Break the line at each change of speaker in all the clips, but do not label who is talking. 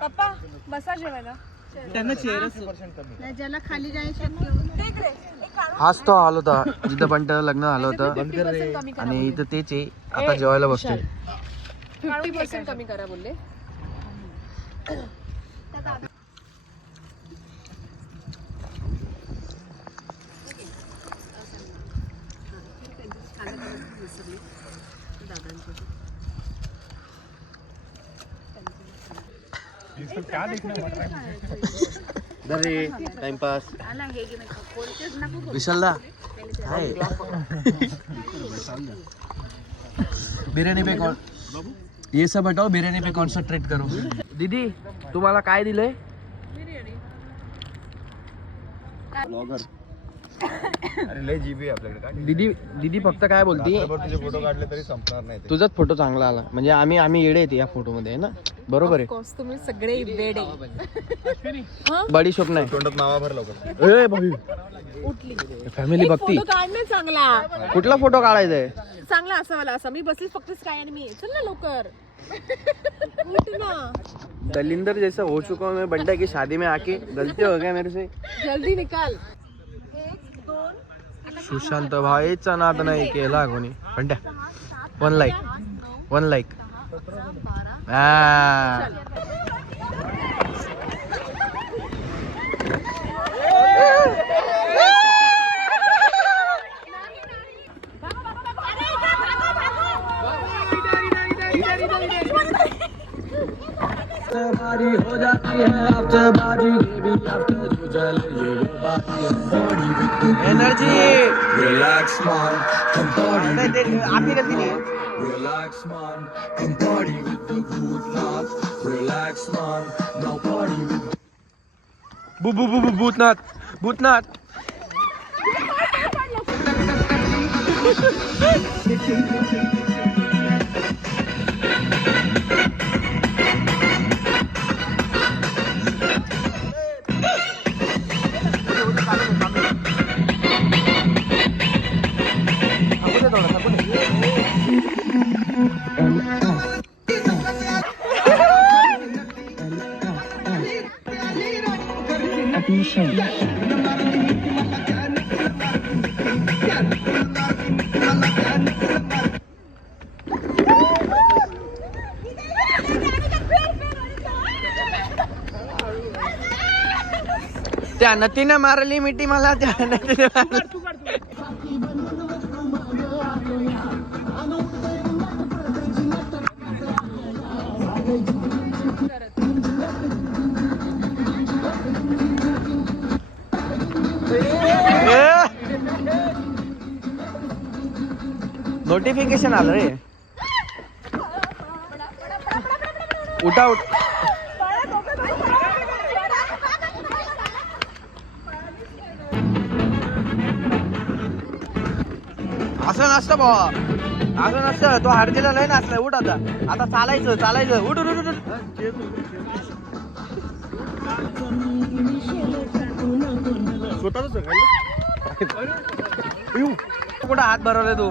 पप्पा बसा जेवायला.
त्यांना
नाही, ज्याला खाली जायचं
हाच तो आलो होता जिथं बंट लग्न झालं होतं.
50% कमी करा
आणि इथं तेच आहे आता जेवायला बसतोय.
फिफ्टी पर्सेंट कमी करा बोलले.
टाइमपास विशालदा? हाय बिर्याणी पे कॉल ये सब हटाओ बिर्याणी पे कॉन्सन्ट्रेट करो। दीदी तुम्हारा काय दिलंय?
अरे लय जीबी आपल्याकडे काय
दीदी दीदी फक्त काय बोलती?
तुझे फोटो काढले तरी संपणार नाही ते.
तुझाच फोटो चांगला आला. म्हणजे आम्ही आम्ही येडे येते या फोटो मध्ये आहे ना? बरोबर आहे.
कोर्स तुम्ही सगळे वेडे.
बडी शोप नाही.
तोंडात मावा भर लवकर.
ए भाई
उठली.
फॅमिली बघती.
फोटो चांगला.
कुठला फोटो काढायचा आहे?
चांगला असा वाला असा. मी बसली फक्त स्काय आणि मी. चल ना लवकर. उठ ना.
दलिंदर जैसा हो चुका हूँ मैं बंटा की शादी में आके गलती हो गया मेरे से।
जल्दी निकाल.
सुशांत भाईचा नाद नाही केला कोणी बंट्या वन लाईक वन लाईक बारी हो जाती है आपसे बारी भी आपसे जो चले ये वो बारी है। बॉडी विद energy
relax man come body
आपकी गलती नहीं। है
relax man come body with the Bhootnath relax man now body with
boo boo boo बू भूतनाथ भूतनाथ Thank you. त्या नतीनं मारली मिठी मला त्या नतीनं नोटिफिकेशन आलं रे. उठा उठ. असं नसतं भावा. असं नसतं. तो हरजीला लय नाचलाय. उठ आता. आता चालायचं चालायचं. उठ उठ उठ, उठ. कुठं हात भरवलाय तू?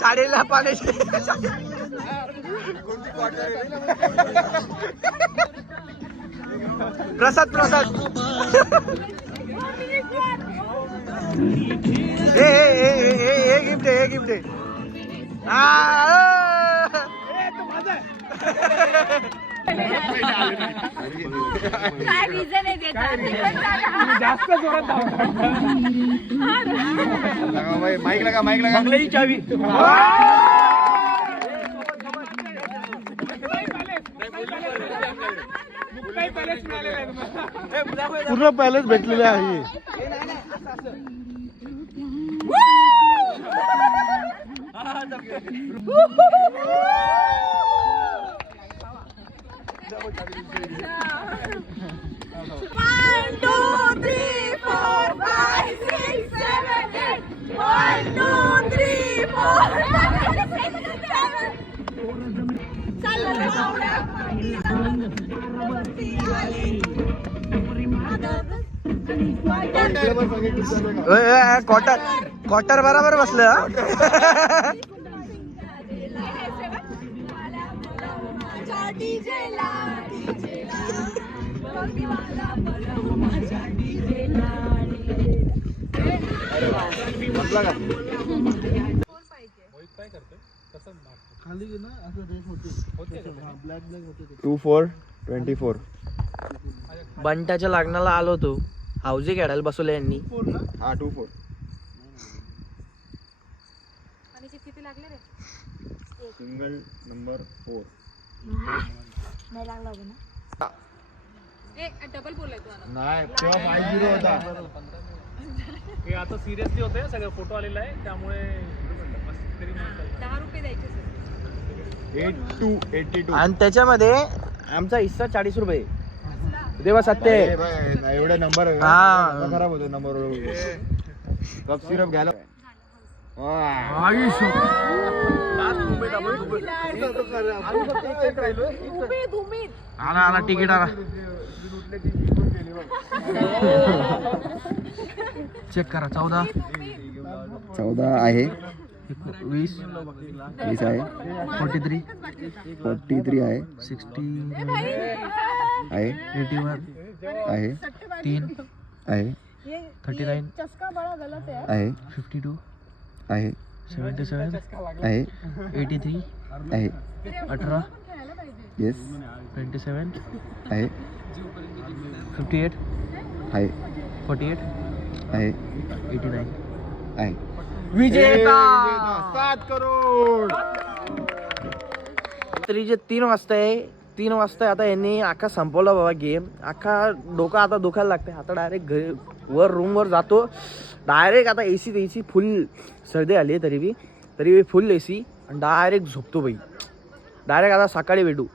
साडीला पाण्याची प्रसाद प्रसाद. ए ए ए ए ए गिफ्ट आहे गिफ्ट आहे. आ, आ.
काय रिझन आहे त्याचा? ते पण सांगा.
माईक लगा माईक लगा
चावी.
पूर्ण पॅलेस भेटलेले आहे.
One, two, three, four, five, six, seven, eight. One, two, three, four, five, six, seven. Chalo rauna
quarter quarter बराबर बसलं हा?
माझ्या.
टू फोर ट्वेंटी फोर
बंटाच्या लग्नाला आलो होतो. हाऊजी खेळायला बसवलं यांनी.
हा टू फोर
किती लागले रे?
सिंगल नंबर फोर
नाही लागला होता ना ए डबल बोललाय तू आता.
नाही तेव्हा फाय झिरो होता
हे आता सिरियसली होते सगळं फोटो आलेला आहे त्यामुळे.
दहा रुपये द्यायचे.
एट टू एटी टू
आणि त्याच्यामध्ये आमचा हिस्सा चाळीस रुपये देवा सत्य
एवढे नंबर
हा.
खराब होतो नंबर कप सिरप घ्यायला
आला. आला तिकीट आला. चेक करा चौदा.
चौदा आहे.
वीस.
वीस आहे.
फोर्टी थ्री
फोर्टी थ्री आहे.
सिक्स्टी
आहे.
एटी वन
आहे.
तीन
आहे
थर्टी नाईन
चस्का बडा गलत है.
आहे.
फिफ्टी टू
आहे.
सेवन्टी सेवन
आहे.
एटी थ्री
आहे.
अठरा
येस
ट्वेंटी सेवन
आहे.
फिफ्टी एट
आहे.
फोर्टी एट
आहे.
एटी नाईन
आहे.
विजेता!
सात करोड!
रात्रीचे तीन वाजता आहे तीन वाजता आता यांनी अख्खा संपवला बाबा गेम अख्खा डोका आता दुखायला लागते आता डायरेक्ट घरी वर रूमवर जातो. डायरेक्ट आता ए सी ए सी फुल सर्दी आली तरी बी. तरी बी फुल ए सी आणि डायरेक्ट झोपतो बाई. डायरेक्ट आता सकाळी भेटू.